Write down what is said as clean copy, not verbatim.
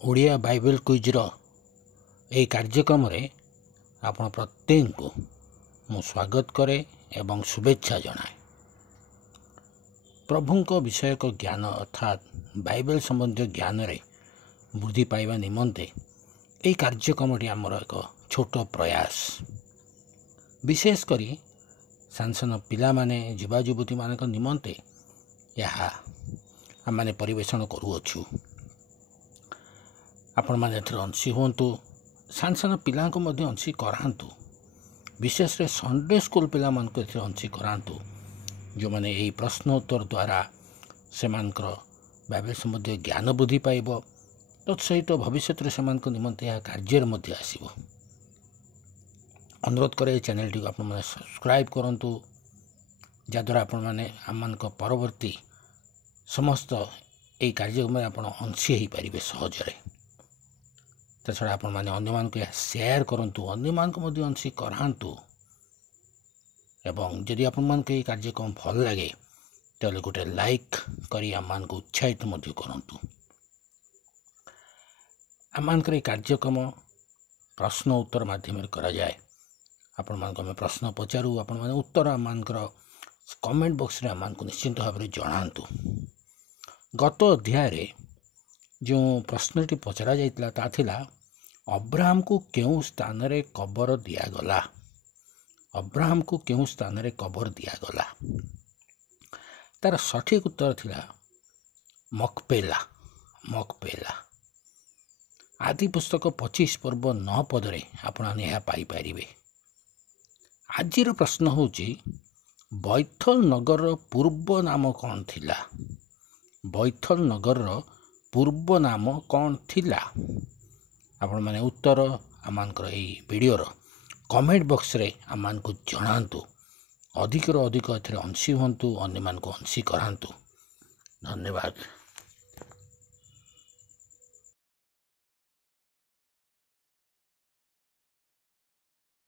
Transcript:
Odia Bible କୁଇଜ୍ର ଏହି କାର୍ଯ୍ୟକ୍ରମରେ ଆପଣ ପ୍ରତ୍ୟେକଙ୍କୁ ମୁଁ ସ୍ୱାଗତ କରେ ଏବଂ ଶୁଭେଚ୍ଛା ଜଣାଏ। ପ୍ରଭୁଙ୍କ ବିଷୟକ ଜ୍ଞାନ ଅର୍ଥାତ୍ ବାଇବେଲ ସମ୍ବନ୍ଧୀୟ ଜ୍ଞାନରେ ବୃଦ୍ଧି ପାଇବା ନିମନ୍ତେ ଏହି କାର୍ଯ୍ୟକ୍ରମଟି ଆମର ଏକ ଛୋଟ ପ୍ରୟାସ। ବିଶେଷ କରି ସାନ ସାନ ପିଲାମାନେ ଯୁବା ଯୁବତୀମାନଙ୍କ ନିମନ୍ତେ ଏହା ଆମମାନେ ପରିବେଷଣ କରୁଅଛୁ। ଆପଣମାନେ ଏଥିରେ ଅଂଶୀ ହୁଅନ୍ତୁ, ସାନ ସାନ ପିଲାଙ୍କୁ ମଧ୍ୟ ଅଂଶୀ କରାନ୍ତୁ। ବିଶେଷରେ ସଣ୍ଡେ ସ୍କୁଲ ପିଲାମାନଙ୍କୁ ଏଥିରେ ଅଂଶୀ କରାନ୍ତୁ, ଯେଉଁମାନେ ଏହି ପ୍ରଶ୍ନ ଉତ୍ତର ଦ୍ୱାରା ସେମାନଙ୍କର ବାଇବେଲ ସମ୍ବନ୍ଧୀୟ ଜ୍ଞାନ ବୃଦ୍ଧି ପାଇବ। ତତ୍ସହିତ ଭବିଷ୍ୟତରେ ସେମାନଙ୍କ ନିମନ୍ତେ ଏହା କାର୍ଯ୍ୟରେ ମଧ୍ୟ ଆସିବ। ଅନୁରୋଧ କରେ ଏହି ଚ୍ୟାନେଲଟିକୁ ଆପଣମାନେ ସବସ୍କ୍ରାଇବ୍ କରନ୍ତୁ, ଯାହାଦ୍ୱାରା ଆପଣମାନେ ଆମମାନଙ୍କ ପରବର୍ତ୍ତୀ ସମସ୍ତ ଏହି କାର୍ଯ୍ୟକ୍ରମରେ ଆପଣ ଅଂଶୀ ହୋଇପାରିବେ ସହଜରେ। ତାଛଡ଼ା ଆପଣମାନେ ଅନ୍ୟମାନଙ୍କୁ ଏହା ସେୟାର କରନ୍ତୁ, ଅନ୍ୟମାନଙ୍କୁ ମଧ୍ୟ ଅଂଶୀ କରାନ୍ତୁ। ଏବଂ ଯଦି ଆପଣମାନଙ୍କୁ ଏହି କାର୍ଯ୍ୟକ୍ରମ ଭଲ ଲାଗେ ତାହେଲେ ଗୋଟେ ଲାଇକ୍ କରି ଆମମାନଙ୍କୁ ଉତ୍ସାହିତ ମଧ୍ୟ କରନ୍ତୁ। ଆମମାନଙ୍କର ଏହି କାର୍ଯ୍ୟକ୍ରମ ପ୍ରଶ୍ନ ଉତ୍ତର ମାଧ୍ୟମରେ କରାଯାଏ। ଆପଣମାନଙ୍କୁ ଆମେ ପ୍ରଶ୍ନ ପଚାରୁ, ଆପଣମାନେ ଉତ୍ତର ଆମମାନଙ୍କର କମେଣ୍ଟ ବକ୍ସରେ ଆମମାନଙ୍କୁ ନିଶ୍ଚିନ୍ତ ଭାବରେ ଜଣାନ୍ତୁ। ଗତ ଅଧ୍ୟାୟରେ ଯେଉଁ ପ୍ରଶ୍ନଟି ପଚରା ଯାଇଥିଲା ତାହା ଥିଲା, ଅବ୍ରାହମକୁ କେଉଁ ସ୍ଥାନରେ କବର ଦିଆଗଲା? ଅବ୍ରାହମକୁ କେଉଁ ସ୍ଥାନରେ କବର ଦିଆଗଲା? ତାର ସଠିକ୍ ଉତ୍ତର ଥିଲା ମକପେଲା। ମକପେଲା। ଆଦି ପୁସ୍ତକ 25 ପର୍ବ 9 ପଦରେ ଆପଣମାନେ ଏହା ପାଇପାରିବେ। ଆଜିର ପ୍ରଶ୍ନ ହେଉଛି, ବୈଥଲ ନଗରର ପୂର୍ବ ନାମ କ'ଣ ଥିଲା? ବୈଥଲ ନଗରର ପୂର୍ବ ନାମ କ'ଣ ଥିଲା? ଆପଣମାନେ ଉତ୍ତର ଆମମାନଙ୍କର ଏହି ଭିଡ଼ିଓର କମେଣ୍ଟ ବକ୍ସରେ ଆମମାନଙ୍କୁ ଜଣାନ୍ତୁ। ଅଧିକରୁ ଅଧିକ ଏଥିରେ ଅଂଶୀ ହୁଅନ୍ତୁ, ଅନ୍ୟମାନଙ୍କୁ ଅଂଶୀ କରାନ୍ତୁ। ଧନ୍ୟବାଦ।